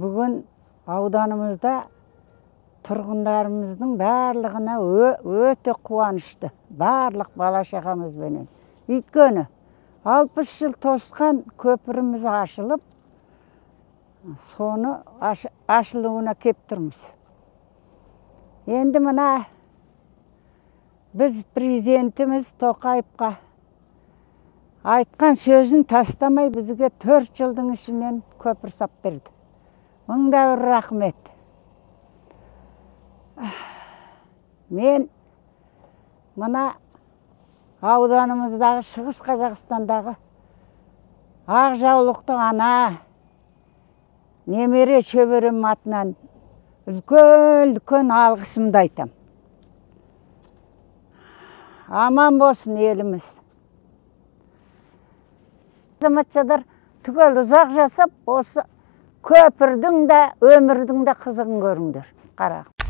Бүгін ауданымызда тұрғындарымыздың барлығына өте қуанышты. Барлық бала-шағамызбенен. Өйткені 60 жыл тосқан көпіріміз ашылып, соны ашылуына кеп тұрмыз. Енді мына біз президентіміз Тоқаевқа айтқан сөзін тастамай бізге 4 жылдың ішінен көпір сап берді. Мыңда бір рахмет. Мен мына ауданымыздағы Шығыс Қазақстандағы Ақжаулықтың ана немере шөберем атынан үлкен алғысымды айтам. Аман болсын еліміз. Азаматшадар түгел ұзақ жасап, осы көпірдің де, өмірдің де қызығын көріңдер. Қарағым.